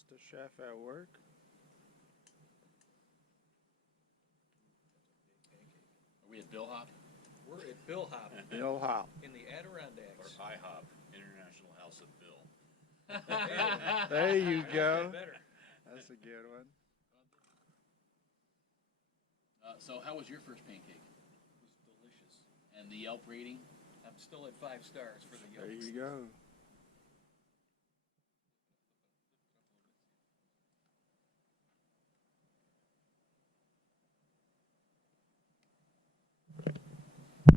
Master chef at work. Are we at Bill Hop? We're at Bill Hop. Bill Hop. In the Adirondacks. Or IHOP, International House of Bill. There you go. Better. That's a good one. So how was your first pancake? It was delicious. And the Yelp rating? I'm still at 5 stars for the yolks. There you go.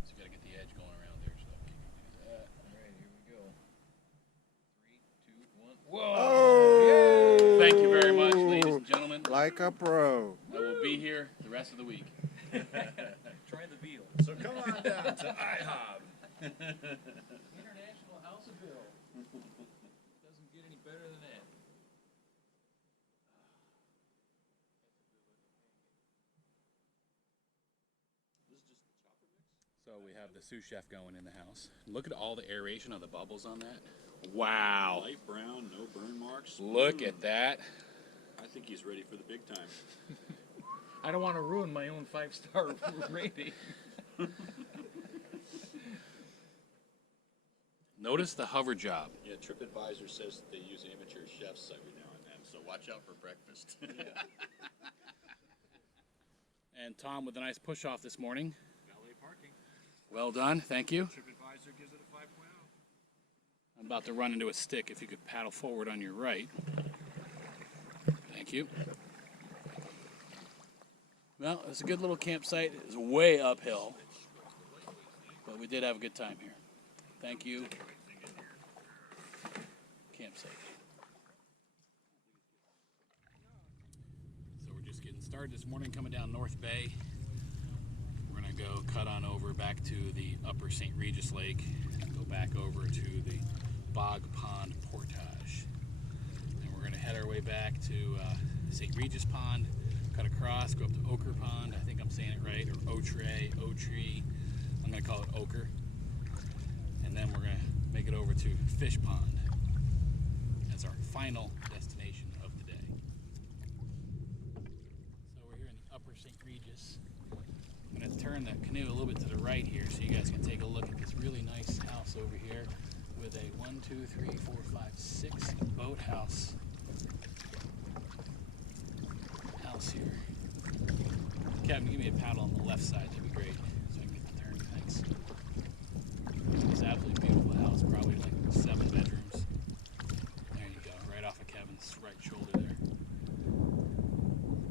So you got to get the edge going around there. So you can do that. All right, here we go. 3, 2, 1. Whoa! Oh! Thank you very much, ladies and gentlemen. Like a pro. I will be here the rest of the week. Try the veal. So come on down to IHOP. International House of Bill. Doesn't get any better than that. So we have the sous chef going in the house. Look at all the aeration of the bubbles on that. Wow. Light brown, no burn marks. Look at that. I think he's ready for the big time. I don't want to ruin my own 5-star rating. Notice the hover job. Yeah, TripAdvisor says that they use amateur chefs every now and then, so watch out for breakfast. And Tom with a nice push off this morning. Valet parking. Well done, thank you. TripAdvisor gives it a 5.0. I'm about to run into a stick. If you could paddle forward on your right. Thank you. Well, it's a good little campsite. It's way uphill, but we did have a good time here. Thank you. Campsite. So we're just getting started this morning, coming down North Bay. We're going to go cut on over back to the upper St Regis Lake, go back over to the Bog Pond Portage. And we're going to head our way back to St Regis Pond, cut across, go up to Ochre Pond. I think I'm saying it right, or Otree. I'm going to call it Ochre. And then we're going to make it over to Fish Pond as our final destination of the day. So we're here in the upper St. Regis. I'm going to turn the canoe a little bit to the right here so you guys can take a look at this really nice house over here with a 1, 2, 3, 4, 5, 6 boat house here. Captain, give me a paddle on the left side, that'd be great, so I can get the turn, thanks. It's an absolutely beautiful house, probably like 7 bedrooms. There you go, right off of Kevin's right shoulder there.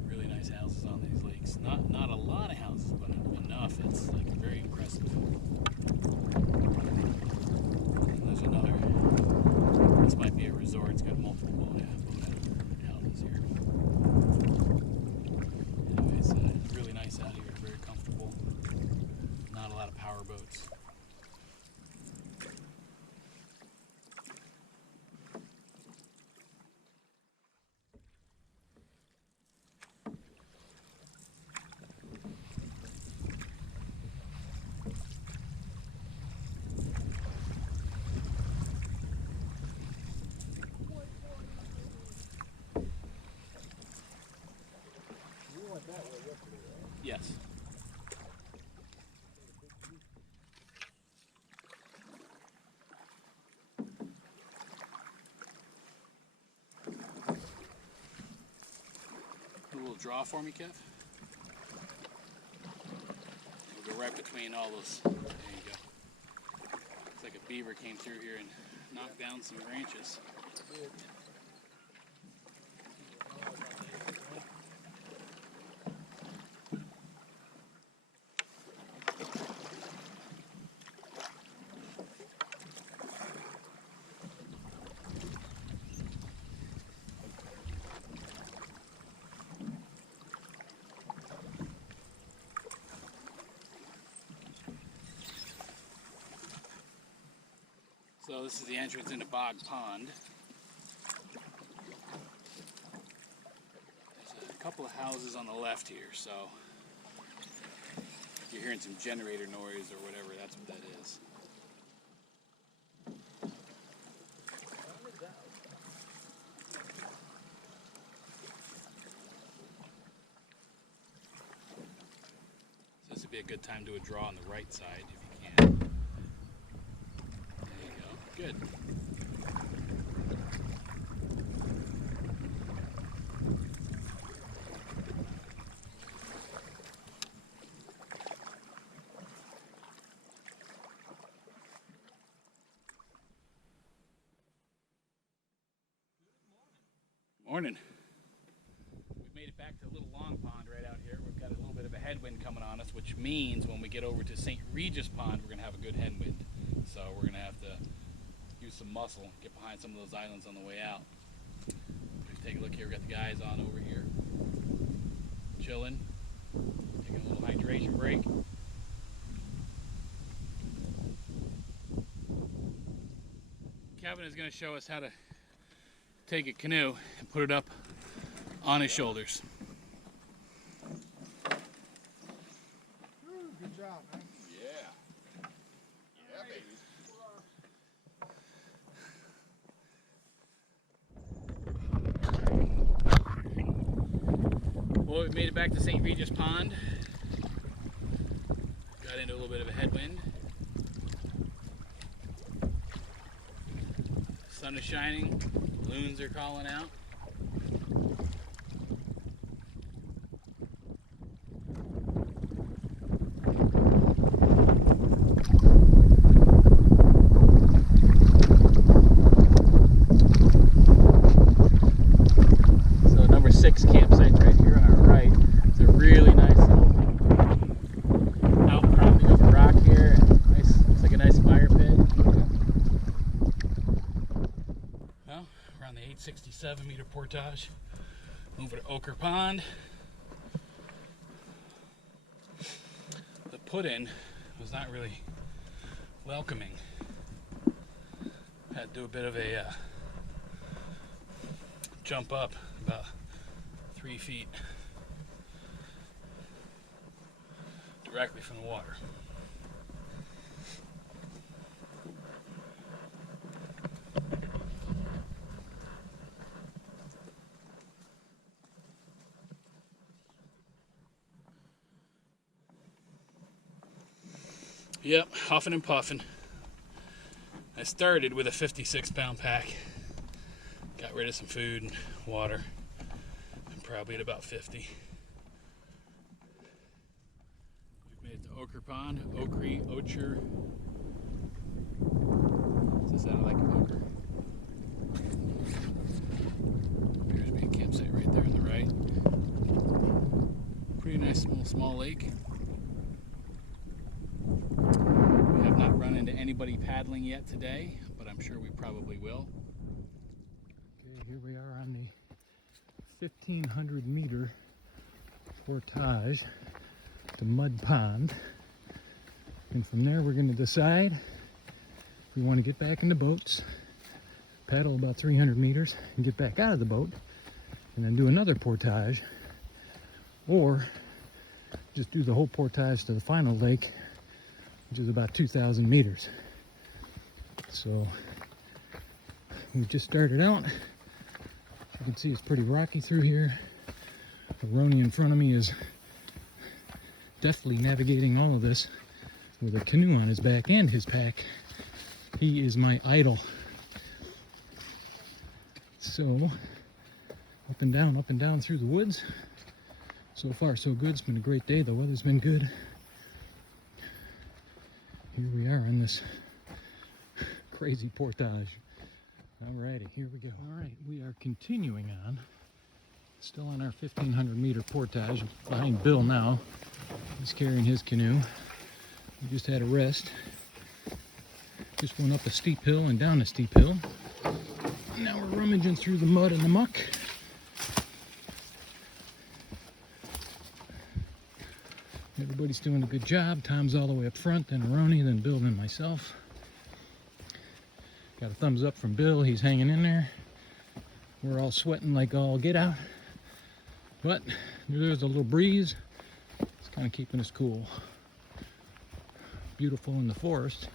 Really nice houses on these lakes. Not a lot of houses, but enough. It's like very impressive. And there's another. This might be a resort. It's got multiple boat houses here. It's really nice out here, very comfortable. Not a lot of power boats. Yes. A little draw for me, Kev. We'll go right between all those. There you go. Looks like a beaver came through here and knocked down some branches. So this is the entrance into Bog Pond. There's a couple of houses on the left here, so if you're hearing some generator noise or whatever, that's what that is. be a good time to do a draw on the right side if you can. There you go. Good. Morning. We've made it back to a little long pond right out here. We've got a little bit of a headwind coming on us, which means when we get over to St Regis Pond, we're going to have a good headwind. So we're going to have to use some muscle, get behind some of those islands on the way out. Let's take a look here. We've got the guys on over here, chilling, taking a little hydration break. Kevin is going to show us how to take a canoe and put it up on his shoulders. Good job, man. Yeah. Yeah, baby. Well, we made it back to St Regis Pond. Got into a little bit of a headwind. Sun is shining. Loons are calling out. So number 6 campsite right here on our right. It's a really nice little outcropping of a rock here. Nice, looks like a nice fire pit. Well, we're on the 867 meter portage over to Ochre Pond. The put-in was not really welcoming. Had to do a bit of a jump up about 3 feet directly from the water. Yep, huffing and puffing. I started with a 56-pound pack. Got rid of some food and water. I'm probably at about 50. We've made it to Ochre Pond. Ochre. Does that sound like ochre? Appears to be a campsite right there on the right. Pretty nice small lake. We have not run into anybody paddling yet today, but I'm sure we probably will. Okay, here we are on the 1,500 meter portage to Mud Pond. And from there we're going to decide if we want to get back in the boats, paddle about 300 meters and get back out of the boat, and then do another portage, or just do the whole portage to the final lake, which is about 2,000 meters. So we just started out. You can see it's pretty rocky through here. Ronnie in front of me is deftly navigating all of this with a canoe on his back and his pack. He is my idol. So up and down through the woods. So far so good. It's been a great day. The weather's been good. Here we are on this crazy portage. Alrighty, here we go. Alright, we are continuing on. Still on our 1,500 meter portage. Behind Bill now. He's carrying his canoe. We just had a rest. Just went up a steep hill and down a steep hill. Now we're rummaging through the mud and the muck. Everybody's doing a good job. Tom's all the way up front, then Ronnie, then Bill, then myself. Got a thumbs up from Bill. He's hanging in there. We're all sweating like all get out. But there's a little breeze. It's kind of keeping us cool. Beautiful in the forest.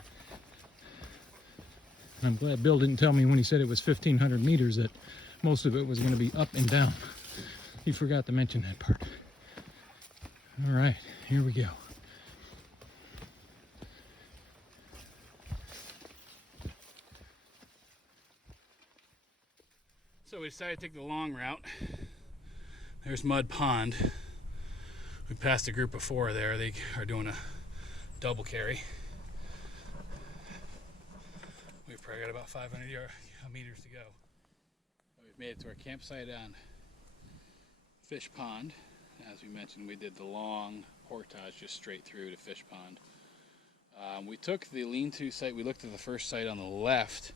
And I'm glad Bill didn't tell me when he said it was 1,500 meters that most of it was going to be up and down. He forgot to mention that part. All right, here we go. So we decided to take the long route. There's Mud Pond. We passed a group of 4 there. They are doing a double carry. We've probably got about 500 meters to go. We've made it to our campsite on Fish Pond. As we mentioned, we did the long portage just straight through to Fish Pond. We took the lean-to site. We looked at the first site on the left.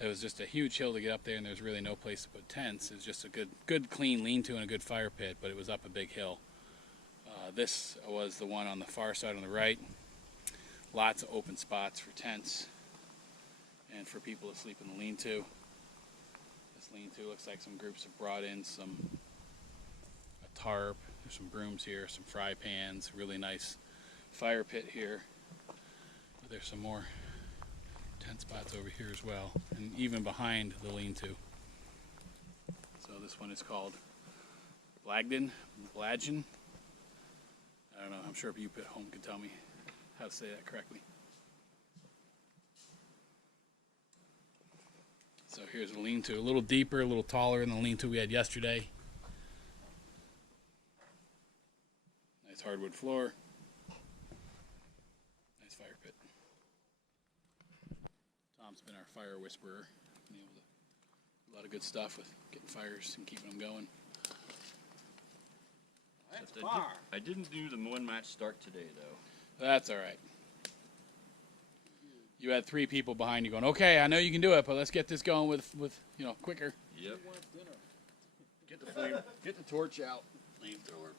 It was just a huge hill to get up there, and there's really no place to put tents. It was just a good clean lean-to and a good fire pit, but it was up a big hill. This was the one on the far side on the right. Lots of open spots for tents and for people to sleep in the lean-to. This lean-to looks like some groups have brought in a tarp. There's some brooms here, some fry pans, really nice fire pit here. But there's some more tent spots over here as well, and even behind the lean-to. So this one is called Blagden. I don't know, I'm sure if you at home could tell me how to say that correctly. So here's the lean-to, a little deeper, a little taller than the lean-to we had yesterday. Nice hardwood floor. Nice fire pit. Tom's been our fire whisperer. Been able to do a lot of good stuff with getting fires and keeping them going. I didn't do the 1-match start today, though. That's all right. You had 3 people behind you going, okay, I know you can do it, but let's get this going with quicker. Yep. Get the flame, get the torch out. Flamethrower.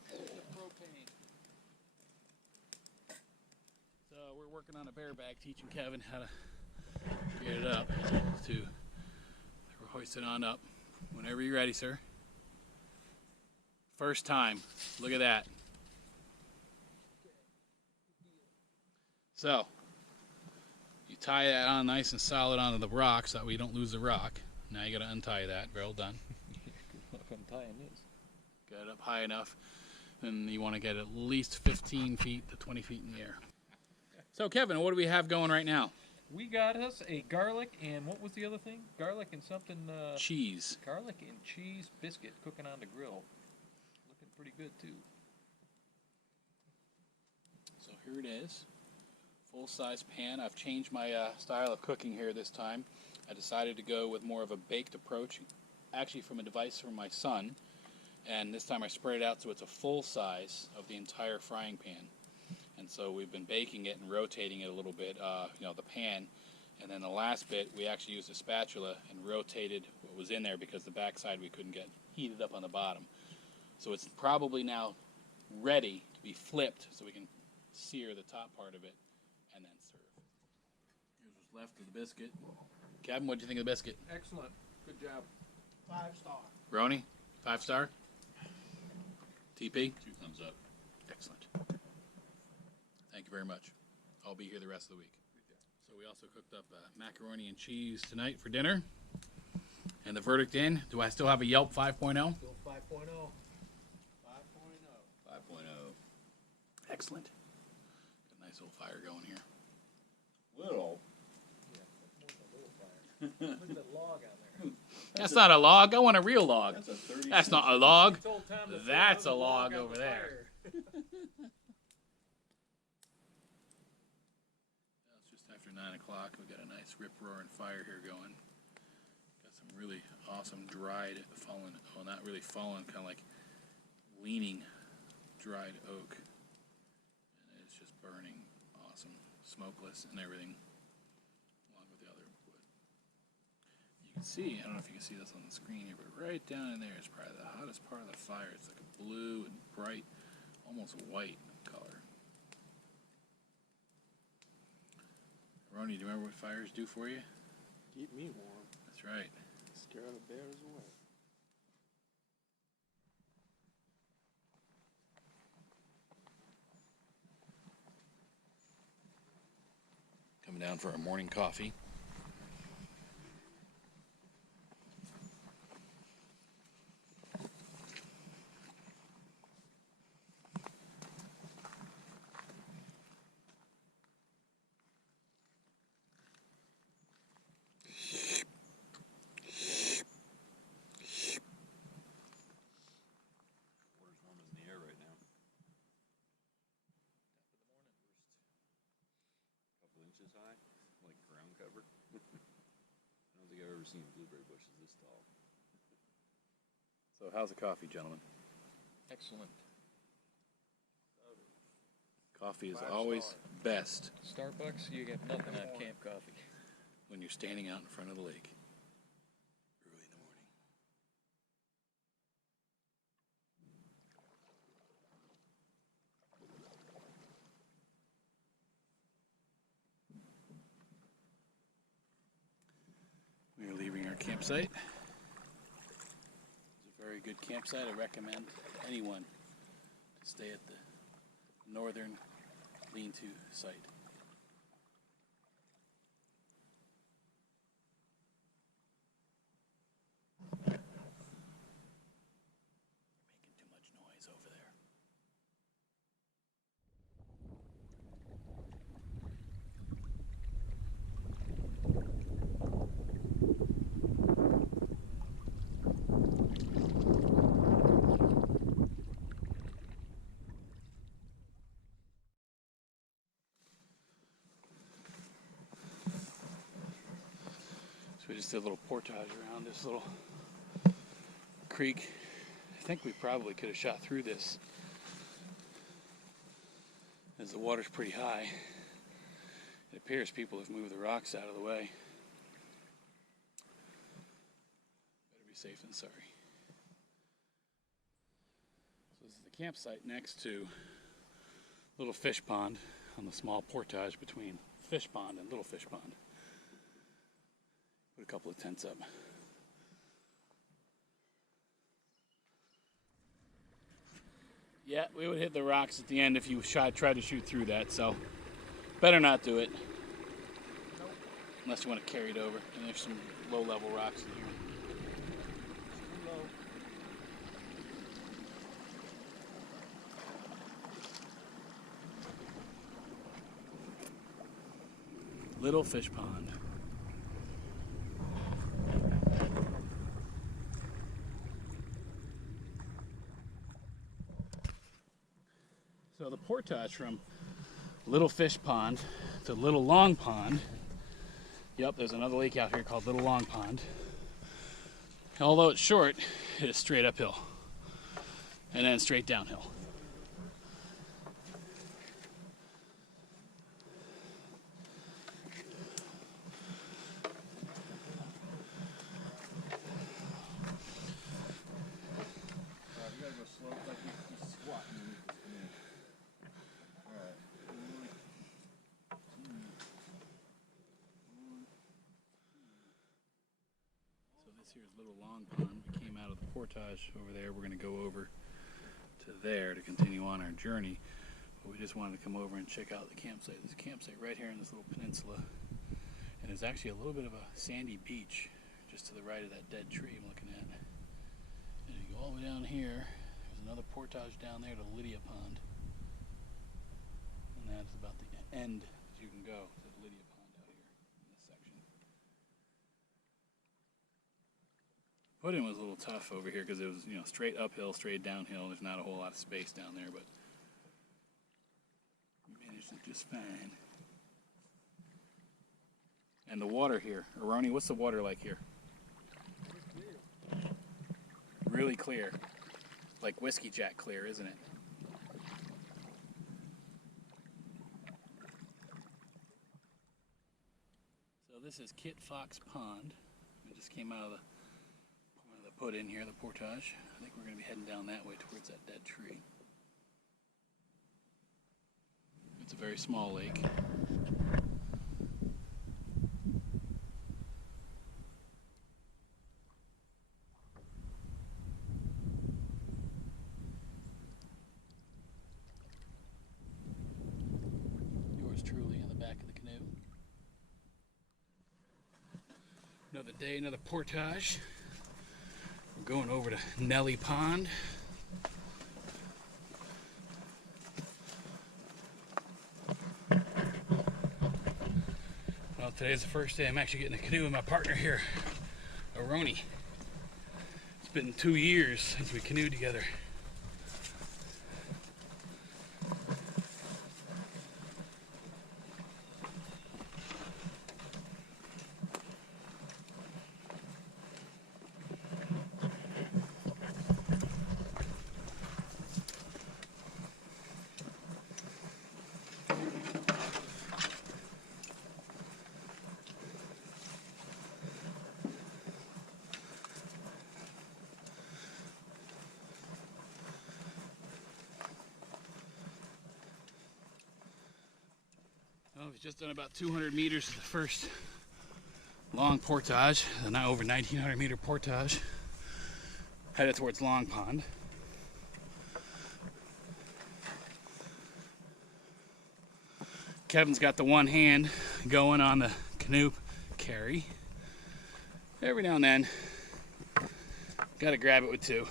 So we're working on a bear bag, teaching Kevin how to get it up. We're hoisting on up. Whenever you're ready, sir. First time. Look at that. So, you tie that on nice and solid onto the rock so that we don't lose the rock. Now you got to untie that. Well done. Untying this. Get it up high enough. Then you want to get at least 15 feet to 20 feet in the air. So, Kevin, what do we have going right now? We got us a garlic and what was the other thing? Garlic and something. Cheese. Garlic and cheese biscuit cooking on the grill. Looking pretty good too. So here it is. Full-size pan. I've changed my style of cooking here this time. I decided to go with more of a baked approach, actually from a device from my son. And this time I spread it out so it's a full size of the entire frying pan. And so we've been baking it and rotating it a little bit, the pan. And then the last bit, we actually used a spatula and rotated what was in there because the backside we couldn't get heated up on the bottom. So it's probably now ready to be flipped so we can sear the top part of it and then serve. Here's what's left of the biscuit. Kevin, what do you think of the biscuit? Excellent. Good job. 5-star. Roni, 5-star? TP? 2 thumbs up. Excellent. Thank you very much. I'll be here the rest of the week. So we also cooked up macaroni and cheese tonight for dinner. And the verdict in, do I still have a Yelp 5.0? Still 5.0. 5.0. 5.0. Excellent. Got a nice little fire going here. Little. Look at that log on there. That's not a log. I want a real log. That's a 30. That's not a log. Told Tom to throw That's a another log on over the there. fire. It's just after 9 o'clock. We've got a nice rip-roaring fire here going. Got some really awesome dried fallen, well, not really fallen, kind of like leaning dried oak. And it's just burning awesome, smokeless and everything, along with the other wood. You can see, I don't know if you can see this on the screen here, but right down in there is probably the hottest part of the fire. It's like a blue and bright, almost white color. Roni, do you remember what fires do for you? Keep me warm. That's right. Scare the bears away. Coming down for our morning coffee. Like ground cover. I don't think I've ever seen blueberry bushes this tall. So how's the coffee, gentlemen? Excellent. Coffee is 5 always stars. best Starbucks, you get nothing on camp coffee. when you're standing out in front of the lake early in the morning. We are leaving our campsite. It's a very good campsite. I recommend anyone to stay at the northern lean-to site. Making too much noise over there. So we just did a little portage around this little creek. I think we probably could have shot through this as the water's pretty high. It appears people have moved the rocks out of the way. Better be safe than sorry. So this is the campsite next to Little Fish Pond on the small portage between Fish Pond and Little Fish Pond. Put a couple of tents up. Yeah, we would hit the rocks at the end if you tried to shoot through that, so better not do it. Unless you want to carry it over. And there's some low-level rocks in here. Little Fish Pond. So the portage from Little Fish Pond to Little Long Pond. Yep, there's another lake out here called Little Long Pond. Although it's short, it is straight uphill and then straight downhill. You gotta go slow, like you squat underneath this canoe. Alright. So this here is Little Long Pond. We came out of the portage over there. We're going to go over to there to continue on our journey. But we just wanted to come over and check out the campsite. There's a campsite right here in this little peninsula. And there's actually a little bit of a sandy beach just to the right of that dead tree I'm looking at. And if you go all the way down here, there's another portage down there to Lydia Pond. And that's about the end that you can go to Lydia Pond out here in this section. Put-in was a little tough over here because it was, straight uphill, straight downhill. There's not a whole lot of space down there, but we managed it just fine. And the water here, Aroni, what's the water like here? Really clear. Like Whiskey Jack clear, isn't it? So this is Kit Fox Pond. We just came out of the put-in here, the portage. I think we're going to be heading down that way towards that dead tree. It's a very small lake. Yours truly in the back of the canoe. Another day, another portage. We're going over to Nellie Pond. Well, today's the first day I'm actually getting a canoe with my partner here, Aroni. It's been 2 years since we canoed together. we've just done about 200 meters of the first long portage, the now over 1,900 meter portage, headed towards Long Pond. Kevin's got the one hand going on the canoe carry. Every now and then, gotta grab it with two.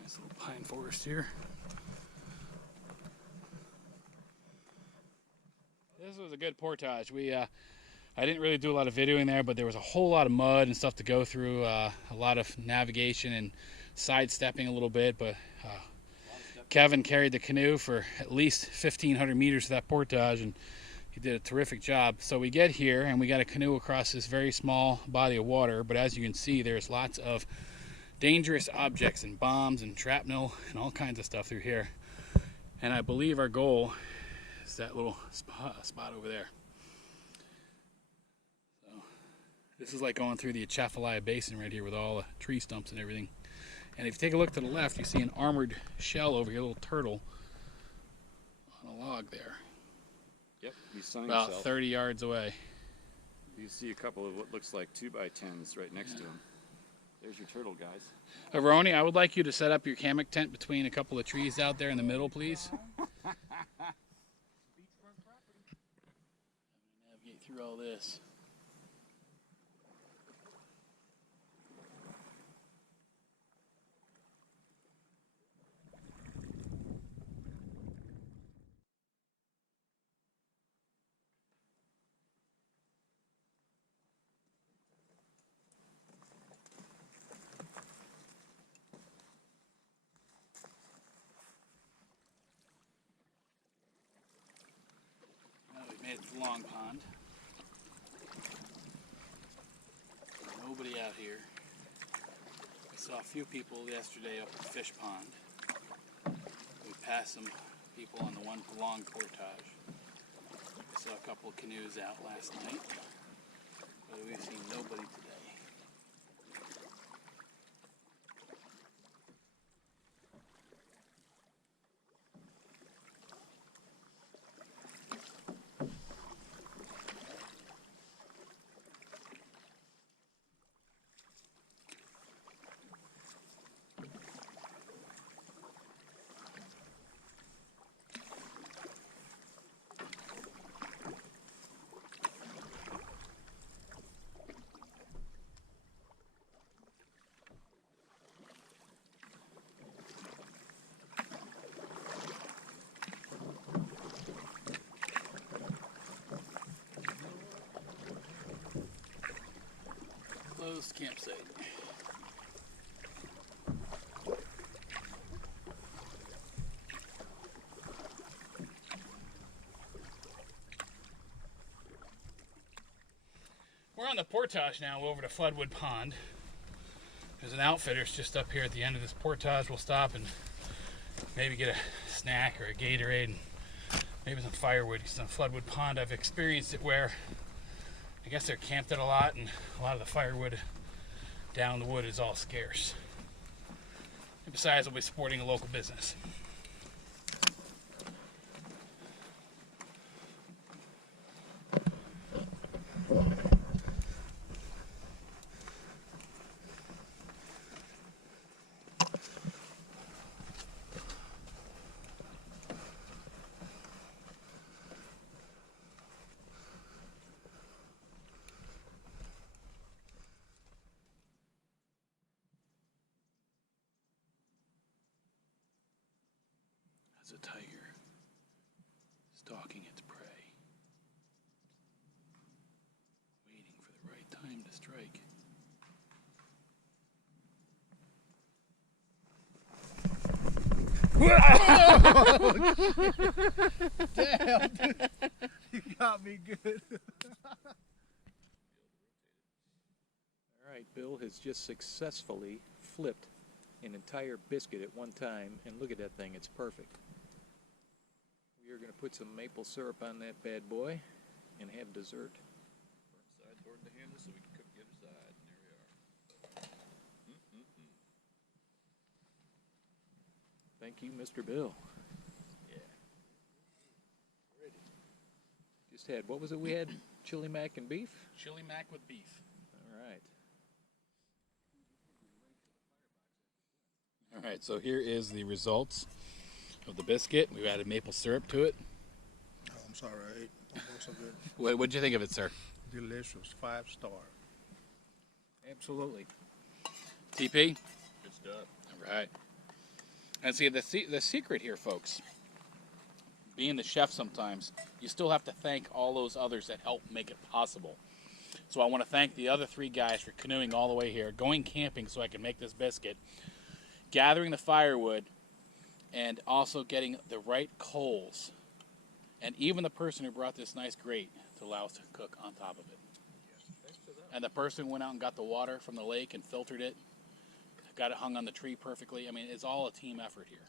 Nice little pine forest here. This was a good portage. I didn't really do a lot of videoing there, but there was a whole lot of mud and stuff to go through, a lot of navigation and sidestepping a little bit, but Kevin carried the canoe for at least 1,500 meters of that portage, and he did a terrific job. So we get here and we got a canoe across this very small body of water, but as you can see, there's lots of dangerous objects and bombs and shrapnel and all kinds of stuff through here. And I believe our goal is that little spot over there. So this is like going through the Atchafalaya Basin right here with all the tree stumps and everything. And if you take a look to the left, you see an armored shell over here, a little turtle on a log there. Yep, he's sunning About himself. 30 yards away. You see a couple of what looks like 2x10s right next to him. There's your turtle, guys. Ronnie, I would like you to set up your hammock tent between a couple of trees out there in the middle, please. Navigate through all this. We've made it to Long Pond. Nobody out here. I saw a few people yesterday up at Fish Pond. We passed some people on the one long portage. I saw a couple of canoes out last night, but we've seen nobody today. Closed campsite. We're on the portage now over to Floodwood Pond. There's an outfitters just up here at the end of this portage. We'll stop and maybe get a snack or a Gatorade and maybe some firewood. Because on Floodwood Pond I've experienced it where I guess they're camped it a lot, and a lot of the firewood down the wood is all scarce. And besides, we'll be supporting a local business. A tiger stalking its prey, waiting for the right time to strike. Damn, dude. You got me good. All right, Bill has just successfully flipped in a entire biscuit at one time, and look at that thing, it's perfect. We are going to put some maple syrup on that bad boy and have dessert. Front side toward the handle so we can cook the other side. And there we are. Thank you, Mr. Bill. Yeah. Just had, what was it we had? Chili mac and beef? Chili mac with beef. All right. All right, so here is the results of the biscuit. We've added maple syrup to it. Oh, I'm sorry, I ate most of it. What'd you think of it, sir? Delicious, 5-star. Absolutely. TP? Good stuff. All right. And see, the secret here, folks, being the chef sometimes, you still have to thank all those others that help make it possible. So I want to thank the other 3 guys for canoeing all the way here, going camping so I can make this biscuit, gathering the firewood, and also getting the right coals, and even the person who brought this nice grate to allow us to cook on top of it. And the person who went out and got the water from the lake and filtered it, got it hung on the tree perfectly. I mean, it's all a team effort here.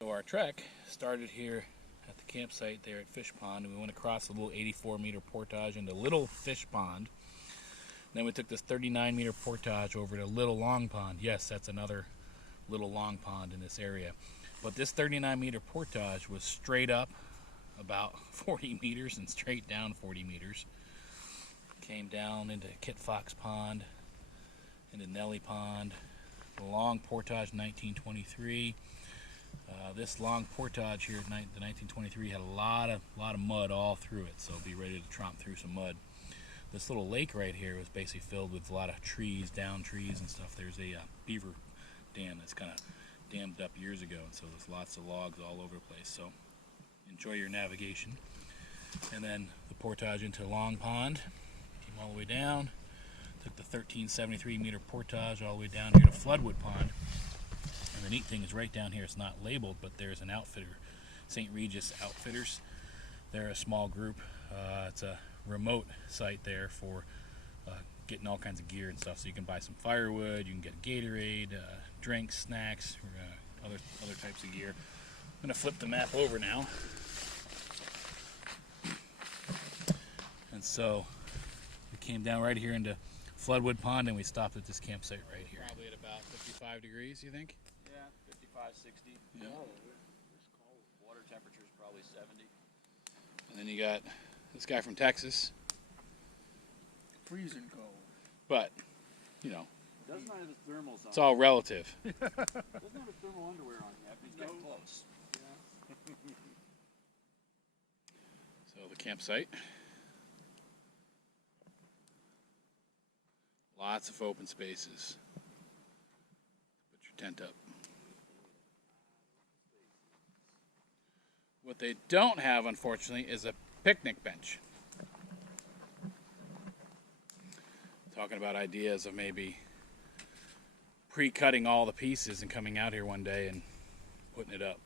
So our trek started here at the campsite there at Fish Pond, and we went across the little 84-meter portage into Little Fish Pond. Then we took this 39-meter portage over to Little Long Pond. Yes, that's another little long pond in this area. But this 39-meter portage was straight up about 40 meters and straight down 40 meters. Came down into Kit Fox Pond, into Nellie Pond. The long portage 1923. This long portage here, the 1923, had a lot of mud all through it, so be ready to tromp through some mud. This little lake right here was basically filled with a lot of trees, down trees and stuff. There's a beaver dam that's kind of dammed up years ago, and so there's lots of logs all over the place. So enjoy your navigation. And then the portage into Long Pond, came all the way down, took the 1373-meter portage all the way down here to Floodwood Pond. And the neat thing is right down here, it's not labeled, but there's an outfitter, St Regis Outfitters. They're a small group. It's a remote site there for getting all kinds of gear and stuff. So you can buy some firewood, you can get Gatorade, drinks, snacks, other types of gear. I'm going to flip the map over now. And so we came down right here into Floodwood Pond, and we stopped at this campsite right here. Probably at about 55 degrees, you think? Yeah, 55, 60. Yeah. It's cold. Water temperature is probably 70. And then you got this guy from Texas. Freezing cold. But, you know, Doesn't have his thermals on. it's all relative. Doesn't have his thermal underwear on yet, but he's getting close. So the campsite. Lots of open spaces. Put your tent up. What they don't have, unfortunately, is a picnic bench. Talking about ideas of maybe pre-cutting all the pieces and coming out here one day and putting it up.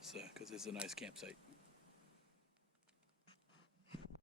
So, because it's a nice campsite.